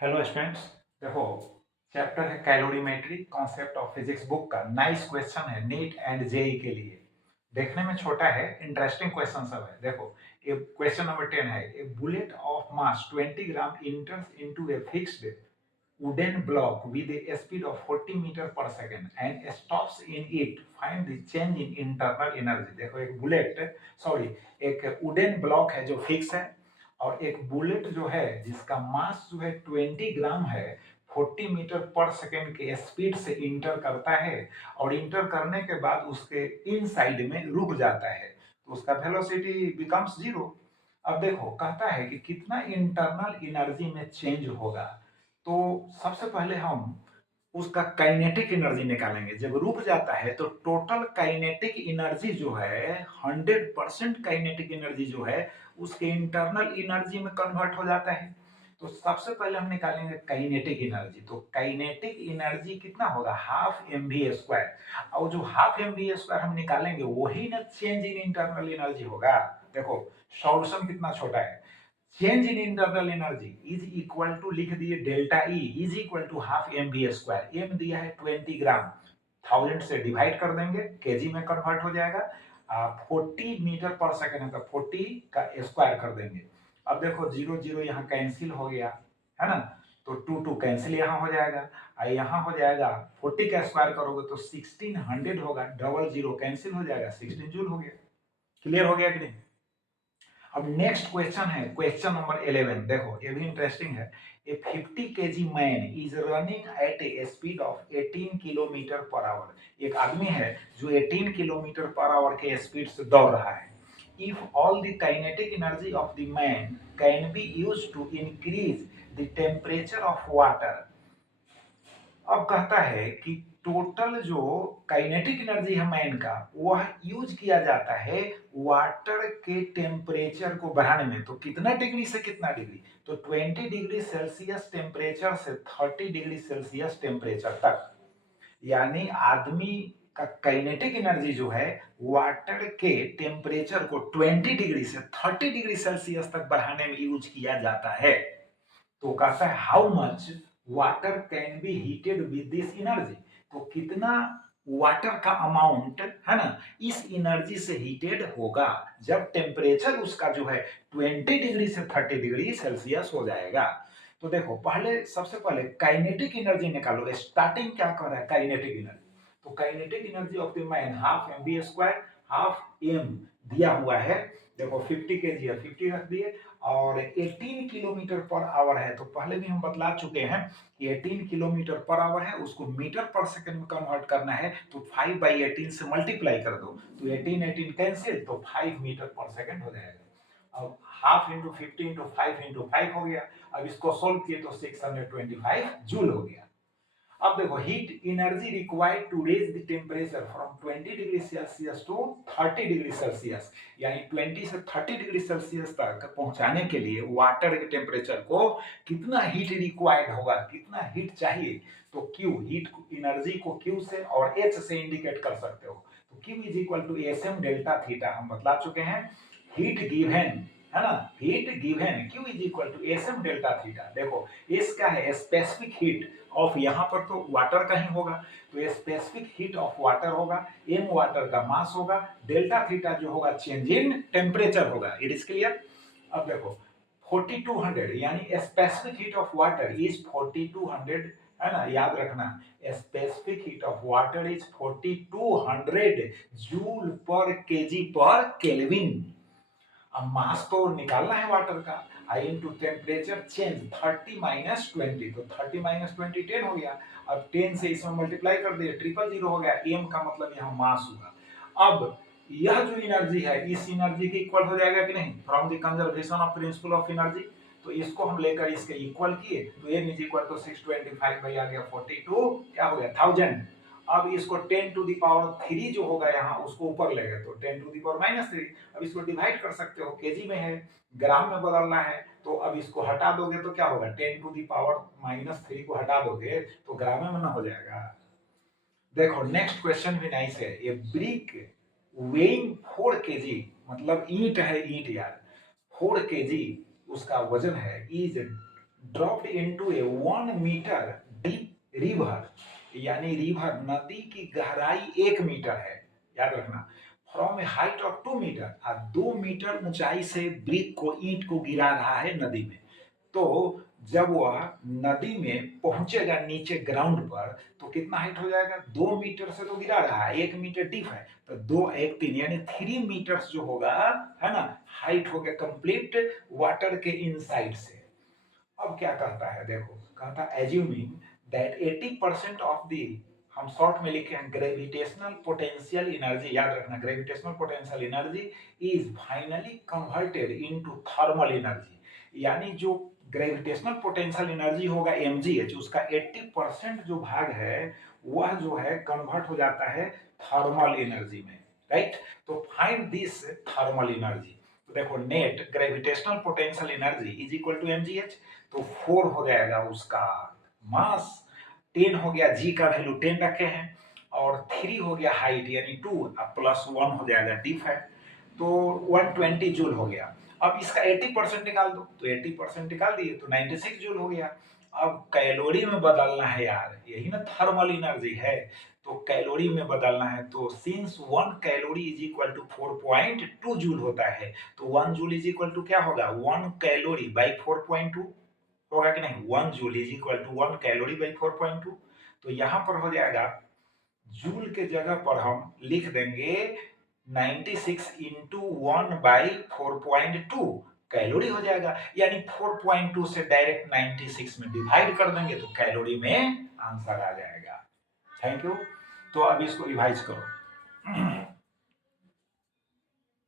Hello students. देखो, chapter है calorimetry, concept of physics book का। नाइस क्वेश्चन है नीट एंड जेई के लिए। देखने में छोटा है, इंटरेस्टिंग क्वेश्चन सब है। देखो, ये क्वेश्चन नंबर 10 है। A bullet of mass 20 gram enters into a fixed wooden block with a speed of 40 metre per second and stops in it, find the change in internal energy. देखो, एक bullet, sorry, एक wooden block है जो fix है, और एक bullet जो है जिसका मास जो है 20 ग्राम है, 40 मीटर पर सेकेंड के स्पीड से इंटर करता है, और इंटर करने के बाद उसके इन साइड में रुक जाता है, तो उसका वेलोसिटी बिकम्स जीरो। अब देखो, कहता है कि कितना इंटरनल एनर्जी में चेंज होगा। तो सबसे पहले हम उसका काइनेटिक एनर्जी निकालेंगे। जब रुक जाता है तो टोटल काइनेटिक एनर्जी जो है 100% काइनेटिक एनर्जी जो है उसके इंटरनल एनर्जी में कन्वर्ट हो जाता है। तो सबसे पहले हम निकालेंगे काइनेटिक एनर्जी। तो काइनेटिक एनर्जी कितना होगा, हाफ एम वी स्क्वायर। और जो हाफ एम वी स्क्वायर हम निकालेंगे वही ना चेंज इन इंटरनल एनर्जी होगा। देखो, सॉल्यूशन कितना छोटा है। Change in internal energy is equal to, लिख दिए delta E is equal to half M V square. M दिया है 20 ग्राम, 1000 से डिवाइड कर देंगे, केजी में कन्वर्ट हो जाएगा। 40 मीटर पर सेकेंड है तो 40 का स्क्वायर कर देंगे। अब देखो, जीरो जीरो यहाँ कैंसिल हो गया, है ना, तो टू टू कैंसिल यहाँ हो जाएगा, यहाँ हो जाएगा 40 का स्क्वायर करोगे तो 1600 होगा, डबल जीरो कैंसिल हो जाएगा, 16 जूल हो गया। क्लियर हो गया कि नहीं। अब नेक्स्ट क्वेश्चन है क्वेश्चन नंबर 11। देखो, ये भी इंटरेस्टिंग है। ए 50 KG man is running at A speed of 18 kilometre per hour. एक आदमी है जो 18 किलोमीटर पर आवर के स्पीड से दौड़ रहा है। If all the kinetic energy of the man can be used to increase the temperature of water. अब कहता है कि टोटल जो काइनेटिक एनर्जी है मैन का, वह यूज किया जाता है वाटर के टेम्परेचर को बढ़ाने में। तो कितना डिग्री से कितना डिग्री, तो 20 डिग्री सेल्सियस टेम्परेचर से 30 डिग्री सेल्सियस टेम्परेचर तक। यानी आदमी का काइनेटिक एनर्जी जो है वाटर के टेम्परेचर को 20 डिग्री से 30 डिग्री सेल्सियस तक बढ़ाने में यूज किया जाता है। तो कहता है how much water can be heated with this energy. तो कितना वाटर का अमाउंट है ना इस एनर्जी से हीटेड होगा जब टेम्परेचर उसका जो है 20 डिग्री से 30 डिग्री सेल्सियस हो जाएगा। तो देखो, पहले सबसे पहले काइनेटिक एनर्जी निकालो। स्टार्टिंग क्या कर रहा है, काइनेटिक एनर्जी। तो kinetic energy of the man half M v square, half M दिया हुआ है। देखो, 50 केजी है, 50 रख दिए, और 18 किलोमीटर पर आवर है। तो पहले भी हम बतला चुके हैं कि 18 किलोमीटर पर आवर है, उसको मीटर पर सेकंड में कन्वर्ट करना है तो 5 बाई 18 से मल्टीप्लाई कर दो, तो 18 18 कैंसिल, तो 5 मीटर पर सेकंड हो जाएगा। अब हाफ इंटू 50 इंटू 5 इंटू 5 हो गया। अब इसको सोल्व किए तो 625 जूल हो गया। अब देखो, heat energy required to raise the temperature from 20 degree Celsius to 30 degree Celsius, यानी 20 से 30 डिग्री सेल्सियस तक पहुंचाने के लिए वाटर के टेम्परेचर को कितना हीट रिक्वायर्ड होगा, कितना हीट चाहिए। तो क्यू, हीट एनर्जी को क्यू से और एच से इंडिकेट कर सकते हो। तो Q is equal to S M delta theta, हम बतला चुके हैं। हीट गिवन, है ना, heat given Q is equal to S M delta theta. देखो, एस क्या है, स्पेसिफिक हीट ऑफ, यहाँ पर तो वाटर का ही होगा, तो स्पेसिफिक हीट ऑफ वाटर होगा, एम वाटर का मास होगा, डेल्टा थीटा जो होगा चेंज इन टेम्परेचर होगा। It is clear. अब देखो, 4200 यानी specific heat of water is 4200, है ना, याद रखना। Specific heat of water is 4200 joule पर केजी पर केल्विन। अब मास तो निकालना है वाटर का, आई इनटू टेम्परेचर चेंज 30 माइनस 20, तो 30 माइनस 20 10 हो गया। अब 10 से इसमें मल्टीप्लाई कर दिए, ट्रिपल जीरो हो गया। एम का मतलब यहाँ मास हुआ। अब यह जो एनर्जी है इस एनर्जी के इक्वल हो जाएगा कि नहीं, from the conservation of principle of energy. तो इसको हम लेकर इसके इक्वल किए तो M is equal to 625 by आ गया 42, क्या हो गया 1000। अब इसको 10 टू द पावर 3 जो होगा यहाँ उसको ऊपर ले गए तो 10 टू द पावर माइनस 3। अब इसको डिवाइड कर सकते हो, केजी में है, ग्राम में बदलना है, तो अब इसको हटा दोगे तो क्या होगा, 10 टू द पावर माइनस 3 को हटा दोगे तो ग्राम में ना हो जाएगा। देखो, नेक्स्ट क्वेश्चन भी नाइस है। ये ब्रिक वेइंग 4 केजी, मतलब ईंट है, ईंट यार, 4 केजी उसका वजन है, is dropped into a 1 metre deep river, यानी रिवर नदी की गहराई 1 मीटर है, याद रखना। From a height of 2 metre, 2 metre ऊंचाई से ब्रिक को, ईंट को गिरा रहा है नदी में। तो जब वह नदी में पहुंचेगा नीचे ग्राउंड पर, तो कितना हाइट हो जाएगा, 2 मीटर से तो गिरा रहा है, 1 मीटर डीप है, तो 2 1 3 यानी 3 मीटर्स जो होगा, है ना, हाइट हो गया कंप्लीट वाटर के इनसाइड से। अब क्या कहता है, देखो कहता है एज्यूमिंग दैट 80% ऑफ दी, हम शॉर्ट में लिखे हैं ग्रेविटेशनल पोटेंशियल एनर्जी, याद रखना gravitational potential energy is finally converted into thermal energy, यानी जो ग्रेविटेशनल पोटेंशियल एनर्जी होगा mgh, उसका 80% जो भाग है वह जो है कन्वर्ट हो जाता है थर्मल एनर्जी में, राइट। तो फाइंड दिस थर्मल एनर्जी। तो देखो net gravitational potential energy is equal to mgh, तो 4 हो जाएगा उसका मास, 10 हो गया, g का वैल्यू 10 रखे हैं, और 3 हो गया हाइट यानी 2, अब प्लस 1 हो जाएगा डीप है, तो 120 जूल हो गया। अब इसका 80% निकाल दो, तो 80% निकाल दिए तो 96 जूल हो गया। अब कैलोरी में बदलना है यार, यही ना थर्मल एनर्जी है, तो कैलोरी में बदलना है, तो since 1 calorie is equal to 4.2 joule होता है, तो 1 जूल इज इक्वल टू क्या होगा, 1 कैलोरी बाई 4.2 होगा कि नहीं, 1 joule is equal to 1 calorie by 4.2। तो यहां पर हो जाएगा जूल के जगह पर हम लिख देंगे 96 इंटू 1 बाई 4.2 कैलोरी हो जाएगा, यानी 4.2 से डायरेक्ट 96 में डिवाइड कर देंगे तो कैलोरी में आंसर आ जाएगा। Thank you. तो अब इसको रिवाइज करो।